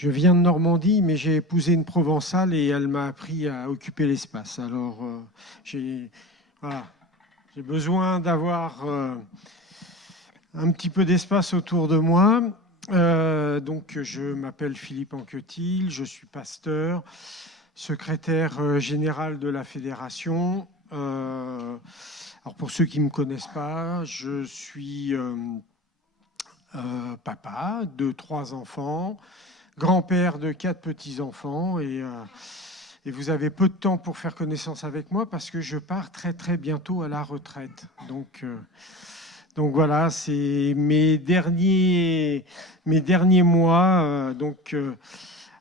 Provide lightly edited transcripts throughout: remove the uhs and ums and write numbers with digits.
Je viens de Normandie, mais j'ai épousé une Provençale et elle m'a appris à occuper l'espace. Alors, j'ai voilà, j'ai besoin d'avoir un petit peu d'espace autour de moi. Donc, je m'appelle Philippe Anquetil, je suis pasteur, secrétaire général de la fédération. Alors, pour ceux qui ne me connaissent pas, je suis papa de 3 enfants, grand-père de 4 petits-enfants et vous avez peu de temps pour faire connaissance avec moi parce que je pars très très bientôt à la retraite. Donc voilà, c'est mes derniers mois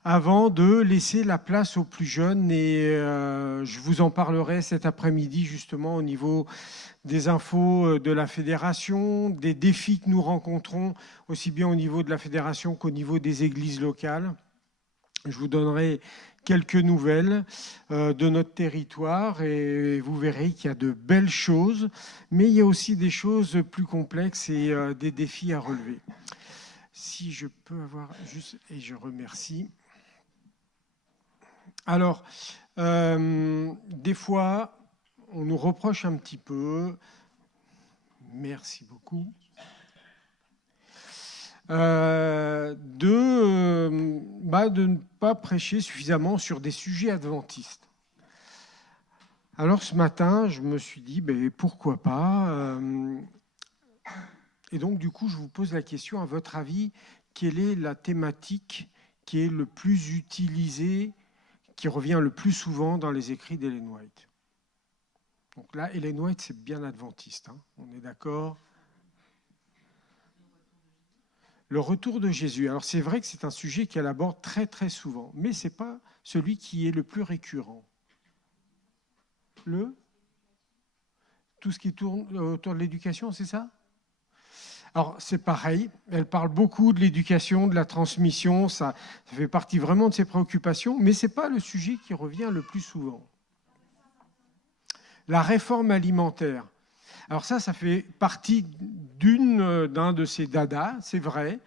avant de laisser la place aux plus jeunes et je vous en parlerai cet après-midi justement au niveau des infos de la fédération, des défis que nous rencontrons, aussi bien au niveau de la fédération qu'au niveau des églises locales. Je vous donnerai quelques nouvelles de notre territoire et vous verrez qu'il y a de belles choses, mais il y a aussi des choses plus complexes et des défis à relever. Si je peux avoir juste, et je remercie. Alors, des fois, on nous reproche un petit peu, merci beaucoup, de ne pas prêcher suffisamment sur des sujets adventistes. Alors ce matin, je me suis dit, pourquoi pas et donc du coup, je vous pose la question, à votre avis, quelle est la thématique qui est le plus utilisée, qui revient le plus souvent dans les écrits d'Ellen White? Donc là, Ellen White, c'est bien adventiste, hein, on est d'accord? Le retour de Jésus. Alors c'est vrai que c'est un sujet qu'elle aborde très très souvent, mais ce n'est pas celui qui est le plus récurrent. Tout ce qui tourne autour de l'éducation, c'est ça? Alors c'est pareil, elle parle beaucoup de l'éducation, de la transmission, ça fait partie vraiment de ses préoccupations, mais ce n'est pas le sujet qui revient le plus souvent. La réforme alimentaire. Alors ça fait partie d'un de ses dadas, c'est vrai,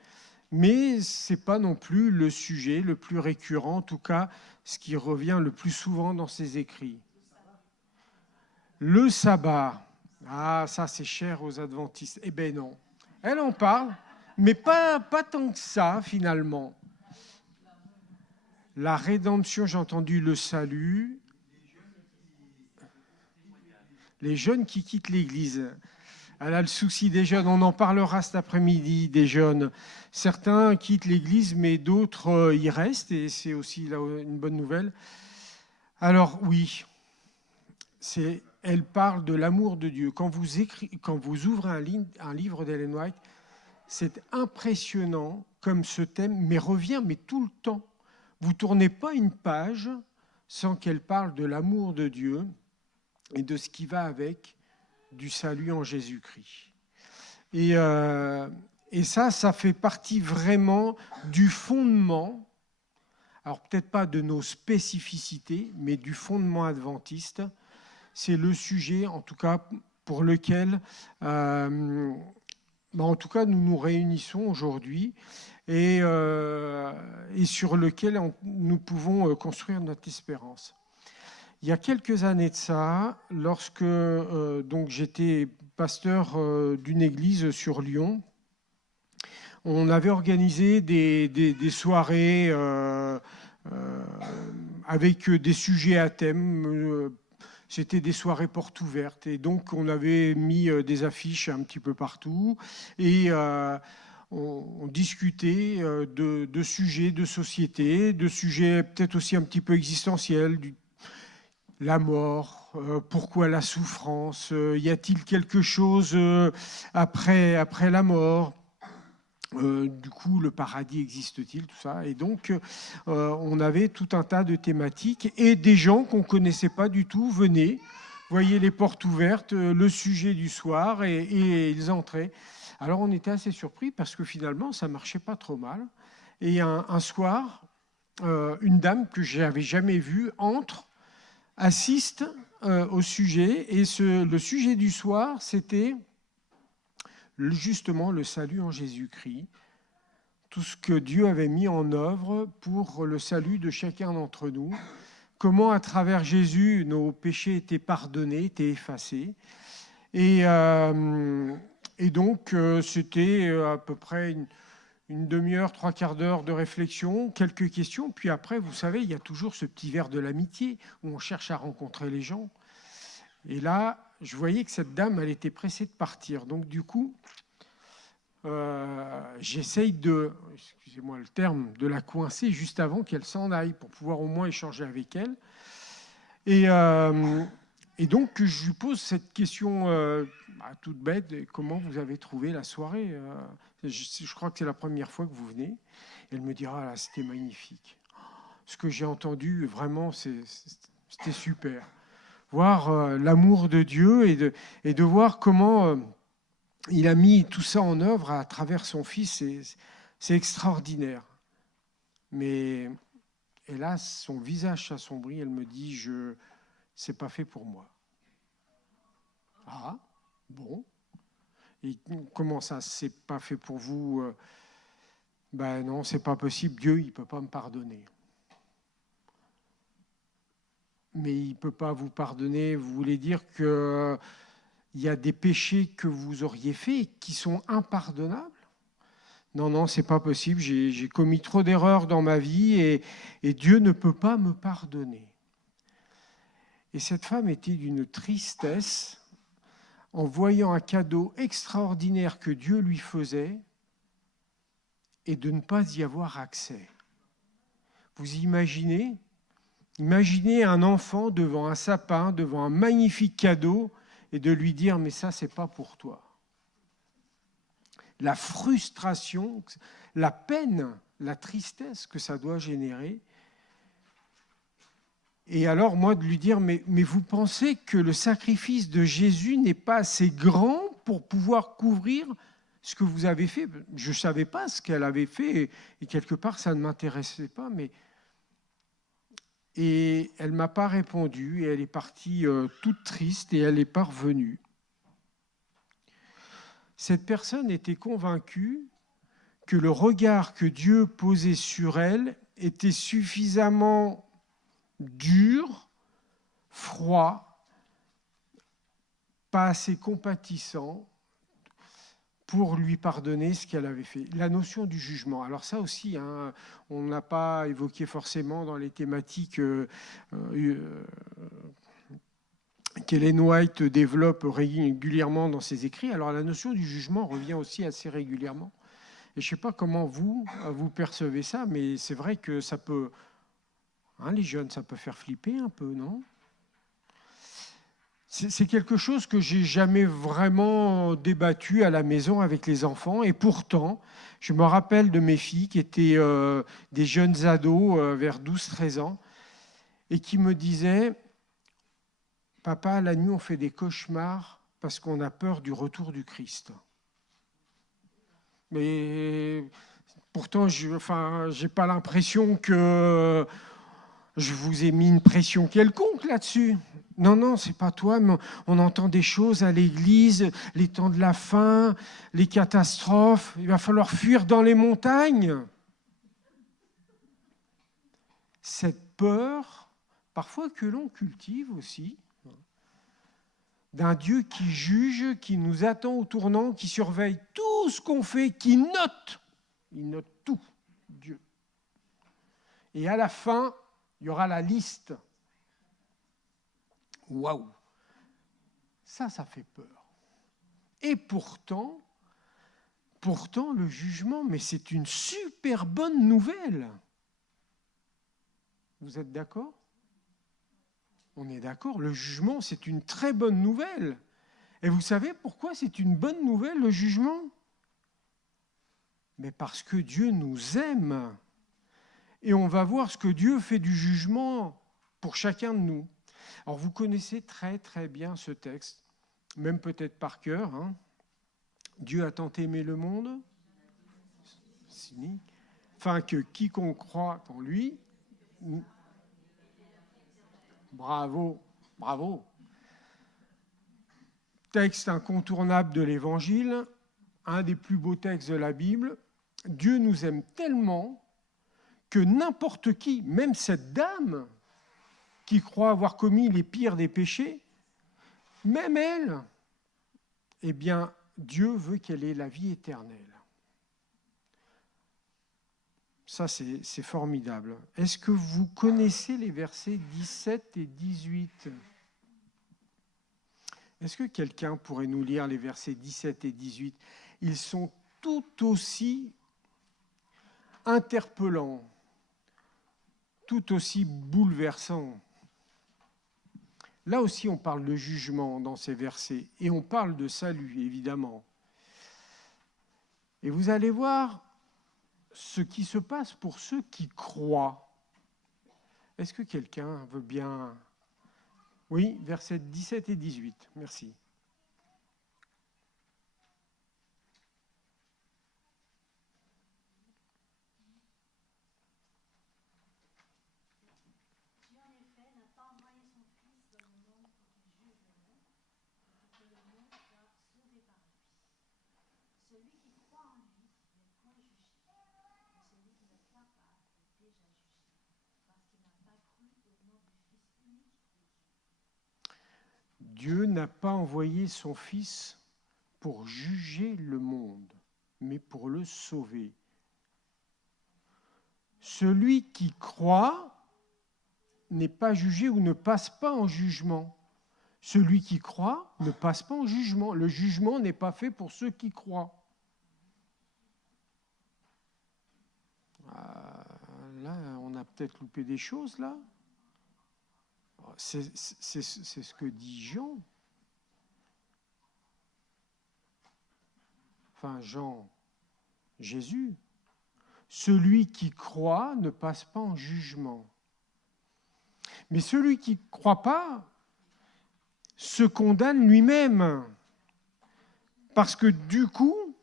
mais ce n'est pas non plus le sujet le plus récurrent, en tout cas ce qui revient le plus souvent dans ses écrits. Le sabbat. Ah, ça c'est cher aux adventistes. Eh bien non. Elle en parle, mais pas tant que ça finalement. La rédemption, j'ai entendu le salut. Les jeunes qui quittent l'Église. Elle a le souci des jeunes. On en parlera cet après-midi des jeunes. Certains quittent l'Église, mais d'autres y restent. Et c'est aussi là une bonne nouvelle. Alors oui, elle parle de l'amour de Dieu. Quand vous ouvrez un livre d'Ellen White, c'est impressionnant comme ce thème, mais revient tout le temps. Vous ne tournez pas une page sans qu'elle parle de l'amour de Dieu et de ce qui va avec, du salut en Jésus-Christ. Et ça fait partie vraiment du fondement, alors peut-être pas de nos spécificités, mais du fondement adventiste. C'est le sujet, en tout cas, pour lequel, en tout cas, nous nous réunissons aujourd'hui et sur lequel nous pouvons construire notre espérance. Il y a quelques années de ça, lorsque donc j'étais pasteur d'une église sur Lyon, on avait organisé des soirées avec des sujets à thème. C'était des soirées portes ouvertes. Et donc, on avait mis des affiches un petit peu partout. Et on discutait de sujets de société, de sujets peut-être aussi un petit peu existentiels, la mort, pourquoi la souffrance, y a-t-il quelque chose après la mort, du coup le paradis existe-t-il, tout ça. Et donc on avait tout un tas de thématiques et des gens qu'on ne connaissait pas du tout venaient, voyaient les portes ouvertes, le sujet du soir et ils entraient. Alors on était assez surpris parce que finalement ça marchait pas trop mal. Et un soir, une dame que je n'avais jamais vue assiste au sujet, et le sujet du soir, c'était justement le salut en Jésus-Christ. tout ce que Dieu avait mis en œuvre pour le salut de chacun d'entre nous, comment à travers Jésus, nos péchés étaient pardonnés, étaient effacés. Et donc, c'était à peu près une demi-heure, trois quarts d'heure de réflexion, quelques questions. Puis après, vous savez, il y a toujours ce petit verre de l'amitié où on cherche à rencontrer les gens. Et là, je voyais que cette dame, elle était pressée de partir. Donc, du coup, j'essaye de, excusez-moi le terme, de la coincer juste avant qu'elle s'en aille pour pouvoir au moins échanger avec elle. Et donc, je lui pose cette question toute bête, comment vous avez trouvé la soirée je crois que c'est la première fois que vous venez. Elle me dira, ah, c'était magnifique. Ce que j'ai entendu, vraiment, c'était super. Voir l'amour de Dieu et de voir comment il a mis tout ça en œuvre à travers son Fils, c'est extraordinaire. Mais hélas, son visage s'assombrit, elle me dit, c'est pas fait pour moi. Ah, bon. Et comment ça, c'est pas fait pour vous? Ben non, c'est pas possible. Dieu, il peut pas me pardonner. Mais il peut pas vous pardonner. Vous voulez dire que il y a des péchés que vous auriez faits qui sont impardonnables? Non, non, c'est pas possible. J'ai commis trop d'erreurs dans ma vie et Dieu ne peut pas me pardonner. Et cette femme était d'une tristesse en voyant un cadeau extraordinaire que Dieu lui faisait et de ne pas y avoir accès. Vous imaginez un enfant devant un sapin, devant un magnifique cadeau, et de lui dire « mais ça, c'est pas pour toi ». La frustration, la peine, la tristesse que ça doit générer. Et alors, moi, de lui dire, mais vous pensez que le sacrifice de Jésus n'est pas assez grand pour pouvoir couvrir ce que vous avez fait? Je ne savais pas ce qu'elle avait fait, et quelque part, ça ne m'intéressait pas. Et elle ne m'a pas répondu, et elle est partie toute triste, et elle n'est pas revenue. Cette personne était convaincue que le regard que Dieu posait sur elle était suffisamment dur, froid, pas assez compatissant pour lui pardonner ce qu'elle avait fait. La notion du jugement. Alors ça aussi, on n'a pas évoqué forcément dans les thématiques qu'Ellen White développe régulièrement dans ses écrits. Alors la notion du jugement revient aussi assez régulièrement. Et je ne sais pas comment vous percevez ça, mais c'est vrai que ça peut... les jeunes, ça peut faire flipper un peu, non? C'est quelque chose que j'ai jamais vraiment débattu à la maison avec les enfants. Et pourtant, je me rappelle de mes filles qui étaient des jeunes ados vers 12-13 ans et qui me disaient « Papa, la nuit, on fait des cauchemars parce qu'on a peur du retour du Christ. » Mais pourtant, je n'ai pas l'impression que je vous ai mis une pression quelconque là-dessus. Non, non, c'est pas toi, mais on entend des choses à l'église, les temps de la faim, les catastrophes, il va falloir fuir dans les montagnes. Cette peur, parfois que l'on cultive aussi, d'un Dieu qui juge, qui nous attend au tournant, qui surveille tout ce qu'on fait, qui note. Il note tout, Dieu. Et à la fin, il y aura la liste. Waouh! Ça fait peur. Et pourtant, le jugement, mais c'est une super bonne nouvelle. Vous êtes d'accord? On est d'accord, le jugement, c'est une très bonne nouvelle. Et vous savez pourquoi c'est une bonne nouvelle, le jugement? Mais parce que Dieu nous aime. Et on va voir ce que Dieu fait du jugement pour chacun de nous. Alors vous connaissez très très bien ce texte, même peut-être par cœur. Dieu a tant aimé le monde, afin que quiconque croit en lui... Bravo, bravo. Texte incontournable de l'Évangile, un des plus beaux textes de la Bible. Dieu nous aime tellement que n'importe qui, même cette dame qui croit avoir commis les pires des péchés, même elle, eh bien, Dieu veut qu'elle ait la vie éternelle. Ça, c'est formidable. Est-ce que vous connaissez les versets 17 et 18 ? Est-ce que quelqu'un pourrait nous lire les versets 17 et 18 ? Ils sont tout aussi interpellants, tout aussi bouleversants. Là aussi, on parle de jugement dans ces versets et on parle de salut, évidemment. Et vous allez voir ce qui se passe pour ceux qui croient. Est-ce que quelqu'un veut bien... Oui, versets 17 et 18. Merci. Dieu n'a pas envoyé son Fils pour juger le monde, mais pour le sauver. Celui qui croit n'est pas jugé ou ne passe pas en jugement. Celui qui croit ne passe pas en jugement. Le jugement n'est pas fait pour ceux qui croient. Là, on a peut-être loupé des choses, là. C'est ce que dit Jean. Enfin, Jean, Jésus. Celui qui croit ne passe pas en jugement. Mais celui qui ne croit pas se condamne lui-même. Parce que du coup,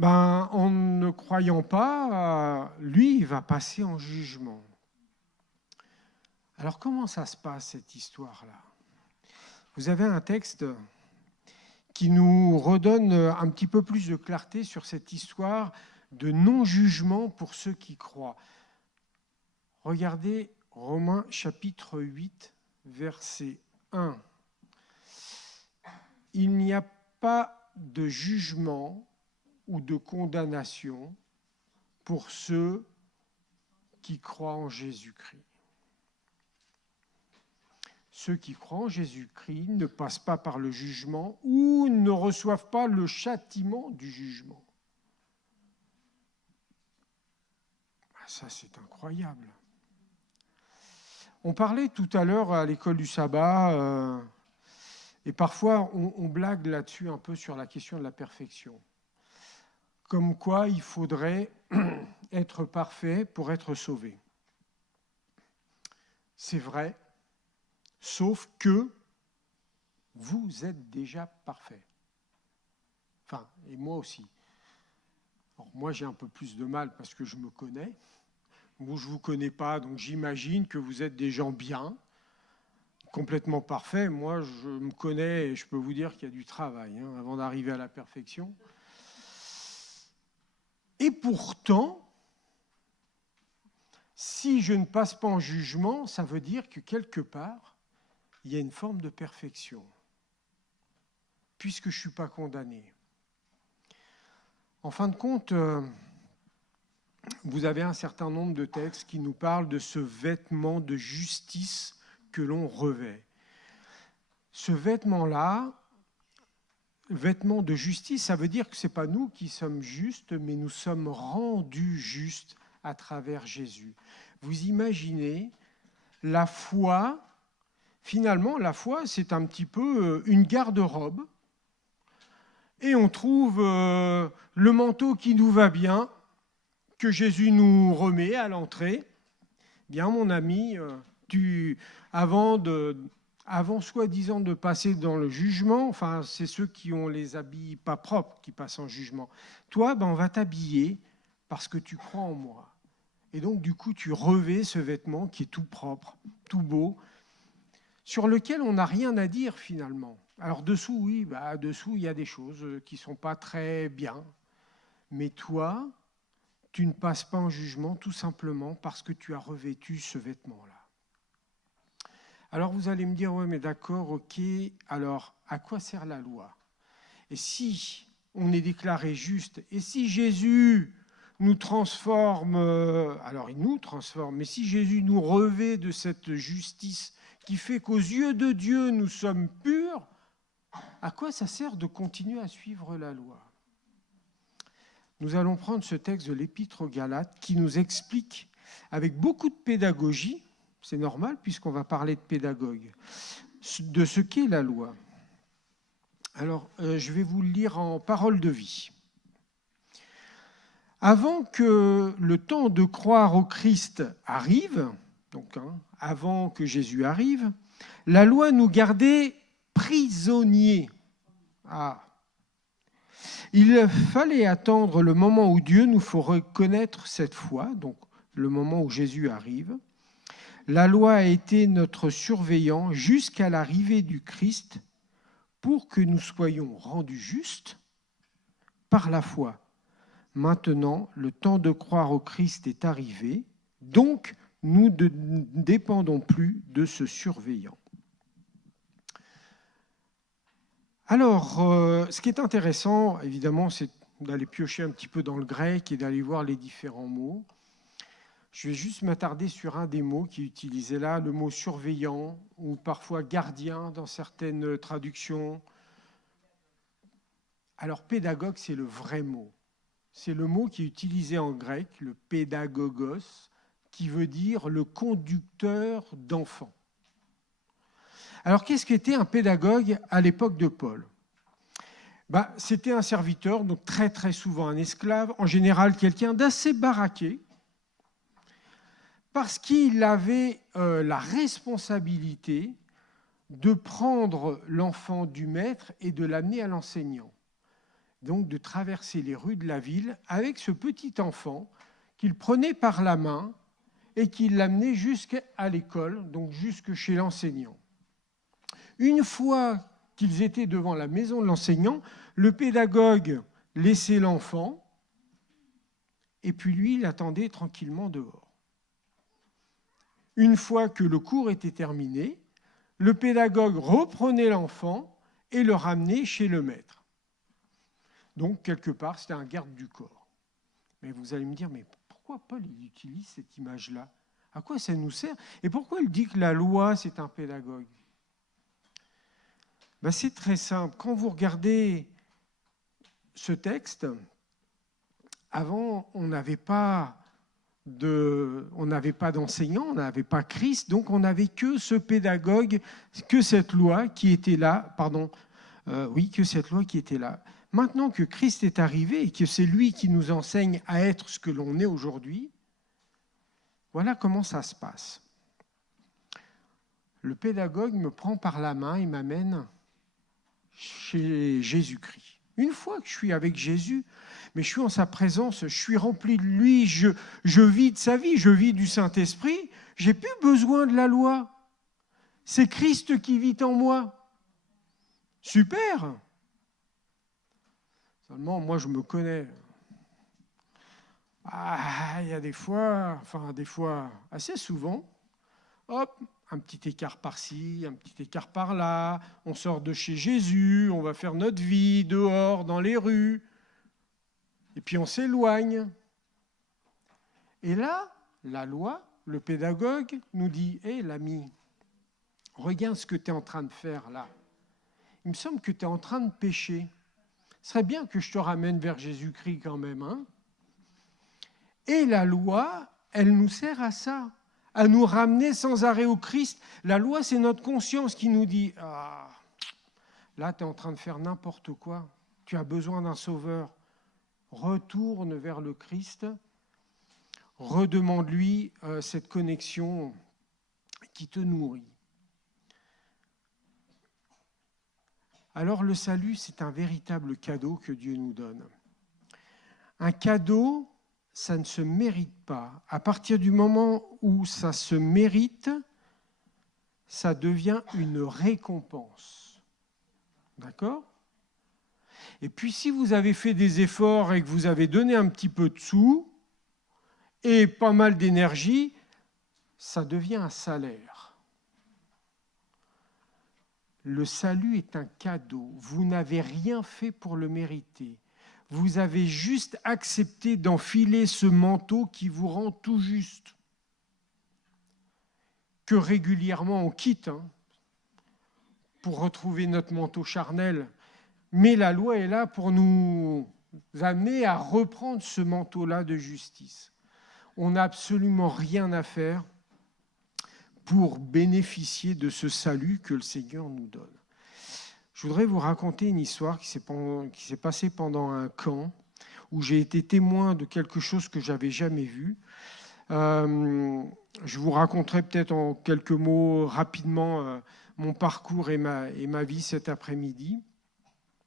en ne croyant pas, lui, il va passer en jugement. Alors comment ça se passe, cette histoire-là ? Vous avez un texte qui nous redonne un petit peu plus de clarté sur cette histoire de non-jugement pour ceux qui croient. Regardez Romains chapitre 8, verset 1. Il n'y a pas de jugement ou de condamnation pour ceux qui croient en Jésus-Christ. Ceux qui croient en Jésus-Christ ne passent pas par le jugement ou ne reçoivent pas le châtiment du jugement. Ça, c'est incroyable. On parlait tout à l'heure à l'école du sabbat, et parfois on blague là-dessus un peu sur la question de la perfection. Comme quoi il faudrait être parfait pour être sauvé. C'est vrai, sauf que vous êtes déjà parfait. Enfin, et moi aussi. Alors, moi, j'ai un peu plus de mal parce que je me connais. Moi, je ne vous connais pas, donc j'imagine que vous êtes des gens bien, complètement parfaits. Moi, je me connais et je peux vous dire qu'il y a du travail avant d'arriver à la perfection. Et pourtant, si je ne passe pas en jugement, ça veut dire que quelque part, il y a une forme de perfection, puisque je ne suis pas condamné. En fin de compte, vous avez un certain nombre de textes qui nous parlent de ce vêtement de justice que l'on revêt. Ce vêtement-là, vêtement de justice, ça veut dire que ce n'est pas nous qui sommes justes, mais nous sommes rendus justes à travers Jésus. Vous imaginez, la foi, finalement, la foi, c'est un petit peu une garde-robe, et on trouve le manteau qui nous va bien, que Jésus nous remet à l'entrée. Bien, mon ami, avant soi-disant de passer dans le jugement, enfin, c'est ceux qui ont les habits pas propres qui passent en jugement. Toi, on va t'habiller parce que tu crois en moi. Et donc, du coup, tu revêts ce vêtement qui est tout propre, tout beau, sur lequel on n'a rien à dire finalement. Alors dessous, oui, dessous, il y a des choses qui ne sont pas très bien. Mais toi, tu ne passes pas en jugement tout simplement parce que tu as revêtu ce vêtement-là. Alors vous allez me dire, ouais, mais d'accord, ok, alors à quoi sert la loi? Et si on est déclaré juste, et si Jésus nous transforme, alors il nous transforme, mais si Jésus nous revêt de cette justice qui fait qu'aux yeux de Dieu nous sommes purs, à quoi ça sert de continuer à suivre la loi? Nous allons prendre ce texte de l'Épître aux Galates qui nous explique avec beaucoup de pédagogie, c'est normal puisqu'on va parler de pédagogue, de ce qu'est la loi. Alors, je vais vous le lire en parole de vie. Avant que le temps de croire au Christ arrive, donc avant que Jésus arrive, la loi nous gardait prisonniers. Il fallait attendre le moment où Dieu nous faut reconnaître cette foi, donc le moment où Jésus arrive. La loi a été notre surveillant jusqu'à l'arrivée du Christ pour que nous soyons rendus justes par la foi. Maintenant, le temps de croire au Christ est arrivé, donc nous ne dépendons plus de ce surveillant. Alors, ce qui est intéressant, évidemment, c'est d'aller piocher un petit peu dans le grec et d'aller voir les différents mots. Je vais juste m'attarder sur un des mots qui est utilisé là, le mot surveillant ou parfois gardien dans certaines traductions. Alors, pédagogue, c'est le vrai mot. C'est le mot qui est utilisé en grec, le pédagogos, qui veut dire le conducteur d'enfants. Alors, qu'est-ce qu'était un pédagogue à l'époque de Paul? C'était un serviteur, donc très très souvent un esclave, en général quelqu'un d'assez baraqué, parce qu'il avait la responsabilité de prendre l'enfant du maître et de l'amener à l'enseignant. Donc de traverser les rues de la ville avec ce petit enfant qu'il prenait par la main et qu'il l'amenait jusqu'à l'école, donc jusque chez l'enseignant. Une fois qu'ils étaient devant la maison de l'enseignant, le pédagogue laissait l'enfant et puis lui, il attendait tranquillement dehors. Une fois que le cours était terminé, le pédagogue reprenait l'enfant et le ramenait chez le maître. Donc, quelque part, c'était un garde du corps. Mais vous allez me dire, mais pourquoi Paul il utilise cette image-là? À quoi ça nous sert? Et pourquoi il dit que la loi, c'est un pédagogue? C'est très simple. Quand vous regardez ce texte, avant, on n'avait pas d'enseignant, on n'avait pas Christ, donc on n'avait que ce pédagogue, que cette loi qui était là, que cette loi qui était là. Maintenant que Christ est arrivé et que c'est lui qui nous enseigne à être ce que l'on est aujourd'hui, voilà comment ça se passe. Le pédagogue me prend par la main et m'amène chez Jésus-Christ. Une fois que je suis avec Jésus, mais je suis en sa présence, je suis rempli de lui, je vis de sa vie, je vis du Saint-Esprit, j'ai plus besoin de la loi. C'est Christ qui vit en moi. Super! Seulement, moi, je me connais. Il y a des fois, assez souvent, hop, un petit écart par-ci, un petit écart par-là, on sort de chez Jésus, on va faire notre vie dehors, dans les rues, et puis on s'éloigne. Et là, la loi, le pédagogue nous dit, hé l'ami, regarde ce que tu es en train de faire là. Il me semble que tu es en train de pécher. Ce serait bien que je te ramène vers Jésus-Christ quand même. Hein. Et la loi, elle nous sert à ça, à nous ramener sans arrêt au Christ. La loi, c'est notre conscience qui nous dit « Ah, là, tu es en train de faire n'importe quoi. Tu as besoin d'un sauveur. Retourne vers le Christ. Redemande-lui cette connexion qui te nourrit. » Alors le salut, c'est un véritable cadeau que Dieu nous donne. Un cadeau, ça ne se mérite pas. À partir du moment où ça se mérite, ça devient une récompense. D'accord ? Et puis si vous avez fait des efforts et que vous avez donné un petit peu de sous et pas mal d'énergie, ça devient un salaire. Le salut est un cadeau. Vous n'avez rien fait pour le mériter. Vous avez juste accepté d'enfiler ce manteau qui vous rend tout juste. Que régulièrement on quitte pour retrouver notre manteau charnel. Mais la loi est là pour nous amener à reprendre ce manteau-là de justice. On n'a absolument rien à faire pour bénéficier de ce salut que le Seigneur nous donne. Je voudrais vous raconter une histoire qui s'est passée pendant un camp où j'ai été témoin de quelque chose que je n'avais jamais vu. Je vous raconterai peut-être en quelques mots rapidement mon parcours et ma vie cet après-midi.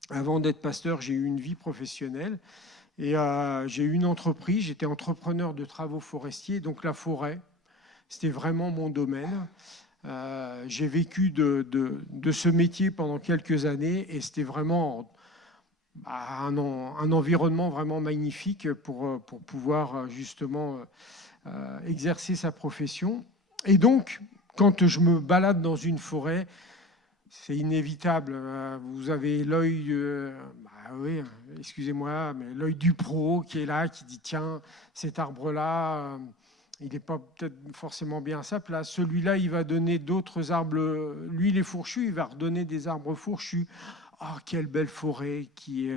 Avant d'être pasteur, j'ai eu une vie professionnelle et j'ai eu une entreprise. J'étais entrepreneur de travaux forestiers, donc la forêt, c'était vraiment mon domaine. J'ai vécu de ce métier pendant quelques années et c'était vraiment un environnement vraiment magnifique pour pouvoir justement exercer sa profession. Et donc, quand je me balade dans une forêt, c'est inévitable. Vous avez l'œil, oui, excusez-moi, mais l'œil du pro qui est là, qui dit tiens, cet arbre-là, il n'est pas peut-être forcément bien à sa place. Celui-là, il va donner d'autres arbres. Lui, il est fourchu, il va redonner des arbres fourchus. Ah, quelle belle forêt qui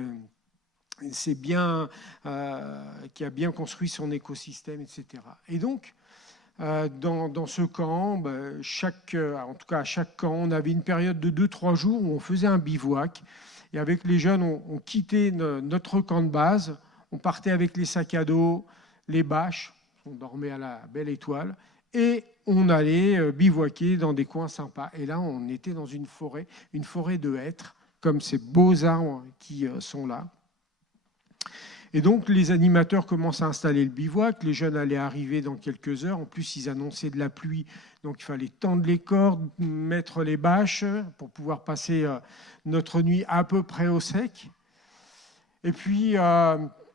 qui a bien construit son écosystème, etc. Et donc, dans ce camp, en tout cas à chaque camp, on avait une période de 2-3 jours où on faisait un bivouac. Et avec les jeunes, on quittait notre camp de base, on partait avec les sacs à dos, les bâches, on dormait à la belle étoile, et on allait bivouaquer dans des coins sympas. Et là, on était dans une forêt de hêtres, comme ces beaux arbres qui sont là. Et donc, les animateurs commencent à installer le bivouac. Les jeunes allaient arriver dans quelques heures. En plus, ils annonçaient de la pluie. Donc, il fallait tendre les cordes, mettre les bâches pour pouvoir passer notre nuit à peu près au sec. Et puis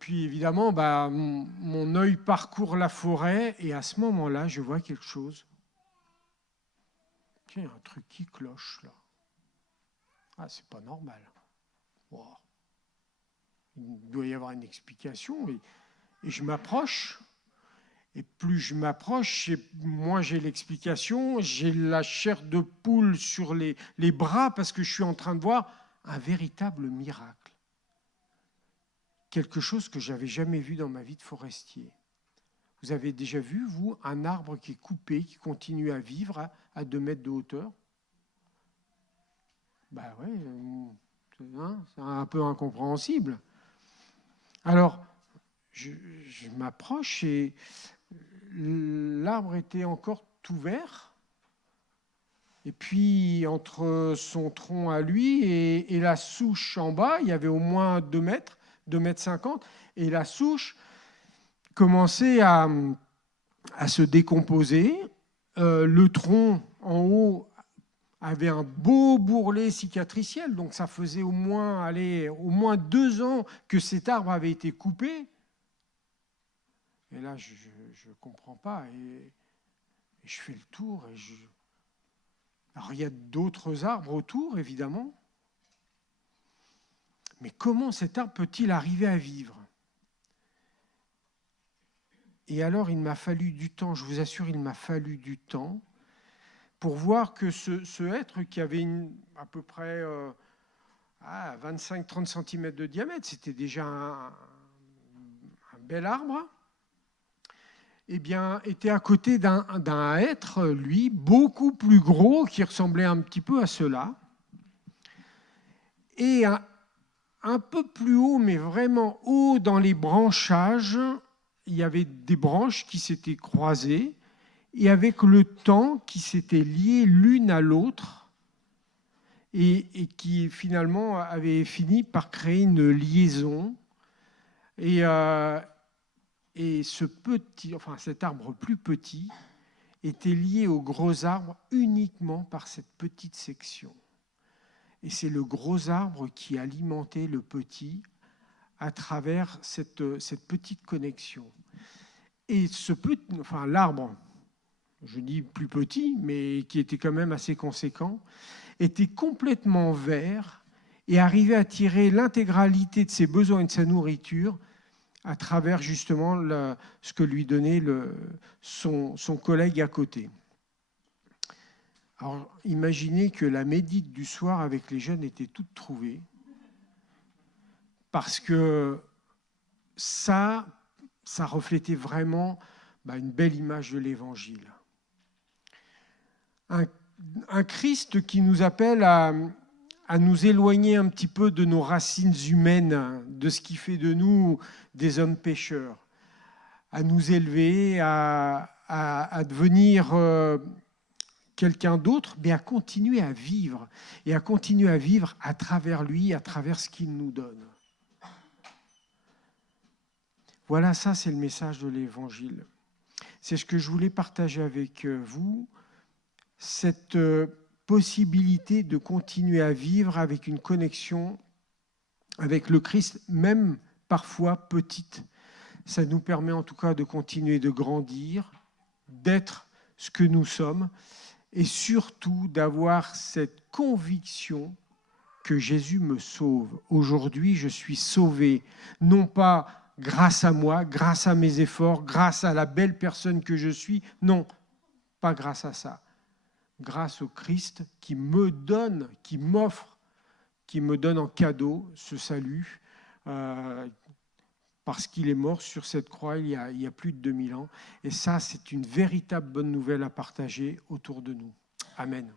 évidemment, mon œil parcourt la forêt. Et à ce moment-là, je vois quelque chose. Tiens, il y a un truc qui cloche, là. Ah, c'est pas normal. Wow. Il doit y avoir une explication. Et je m'approche. Et plus je m'approche, moins j'ai l'explication. J'ai la chair de poule sur les bras parce que je suis en train de voir un véritable miracle. Quelque chose que je n'avais jamais vu dans ma vie de forestier. Vous avez déjà vu, vous, un arbre qui est coupé, qui continue à vivre à 2 mètres de hauteur? Ben oui, c'est un peu incompréhensible. Alors, je m'approche et l'arbre était encore tout vert. Et puis, entre son tronc à lui et la souche en bas, il y avait au moins 2 mètres, 2,50 m. Et la souche commençait à se décomposer. Le tronc en haut avait un beau bourrelet cicatriciel, donc ça faisait au moins 2 ans que cet arbre avait été coupé. Et là, je ne comprends pas. Et je fais le tour. Alors, il y a d'autres arbres autour, évidemment. Mais comment cet arbre peut-il arriver à vivre? Et alors, il m'a fallu du temps, je vous assure, il m'a fallu du temps pour voir que ce hêtre qui avait à peu près 25-30 cm de diamètre, c'était déjà un bel arbre, eh bien, était à côté d'un hêtre, lui, beaucoup plus gros, qui ressemblait un petit peu à cela. Et un peu plus haut, mais vraiment haut dans les branchages, il y avait des branches qui s'étaient croisées, et avec le temps, qui s'étaient liées l'une à l'autre, et qui finalement avaient fini par créer une liaison. Et cet arbre plus petit était lié au gros arbre uniquement par cette petite section. Et c'est le gros arbre qui alimentait le petit à travers cette petite connexion. Et l'arbre, je dis plus petit, mais qui était quand même assez conséquent, était complètement vert et arrivait à tirer l'intégralité de ses besoins et de sa nourriture à travers justement ce que lui donnait son collègue à côté. Alors, imaginez que la médite du soir avec les jeunes était toute trouvée, parce que ça reflétait vraiment une belle image de l'Évangile. Un Christ qui nous appelle à nous éloigner un petit peu de nos racines humaines, de ce qui fait de nous des hommes pécheurs, à nous élever, à devenir quelqu'un d'autre, mais à continuer à vivre, et à continuer à vivre à travers lui, à travers ce qu'il nous donne. Voilà, ça c'est le message de l'Évangile. C'est ce que je voulais partager avec vous, cette possibilité de continuer à vivre avec une connexion avec le Christ, même parfois petite. Ça nous permet en tout cas de continuer de grandir, d'être ce que nous sommes, et surtout d'avoir cette conviction que Jésus me sauve. Aujourd'hui, je suis sauvé, non pas grâce à moi, grâce à mes efforts, grâce à la belle personne que je suis, non, pas grâce à ça. Grâce au Christ qui me donne, qui m'offre, qui me donne en cadeau ce salut, parce qu'il est mort sur cette croix il y a plus de 2000 ans. Et ça, c'est une véritable bonne nouvelle à partager autour de nous. Amen.